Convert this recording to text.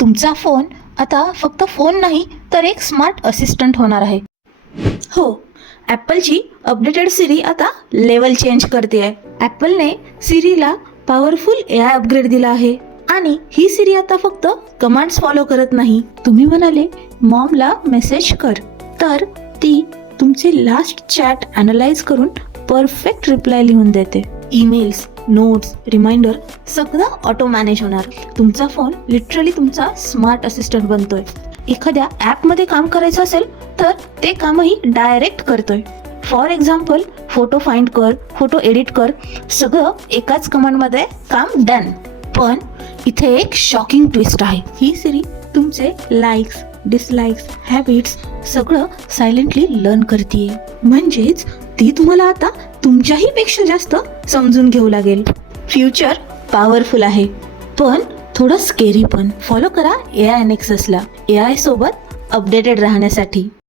तुमचा फोन आता फक्त फोन नाही तर एक स्मार्ट असिस्टंट होणार आहे. हो, ॲपलची अपडेटेड सिरी आता लेवल चेंज करते आहे. ॲपलने सिरीला पॉवरफुल AI अपग्रेड दिला आहे आणि ही सिरी आता फक्त कमांड्स फॉलो करत नाही. तुम्ही म्हणाले मॉमला मेसेज कर, तर ती तुमचे लास्ट चॅट ॲनलाइज करून परफेक्ट रिप्लाय लिहून देते. ईमेल्स, नोट्स, रिमाइंडर सगळं ऑटो मॅनेज होणार. तुमचा फोन लिटरली तुमचा स्मार्ट असिस्टंट बनतोय. एखाद्या ॲपमध्ये काम करायचं असेल तर ते कामही डायरेक्ट करतोय. फॉर एक्झाम्पल, फोटो फाइंड कर, फोटो एडिट कर, सगळं एकाच कमांडमध्ये काम डन. पण इथे एक शॉकिंग ट्विस्ट आहे. ही सिरी तुमचे लाईक्स, डिसलाईक्स, हॅबिट्स सगळं सायलेंटली लर्न करते. म्हणजेच ती तुम्हाला आता तुमच्याही पेक्षा जास्त समजून घेऊ लागेल. फ्युचर पॉवरफुल आहे, पण थोडं स्केरी पण. फॉलो करा AI नेक्ससला AI सोबत अपडेटेड राहण्यासाठी.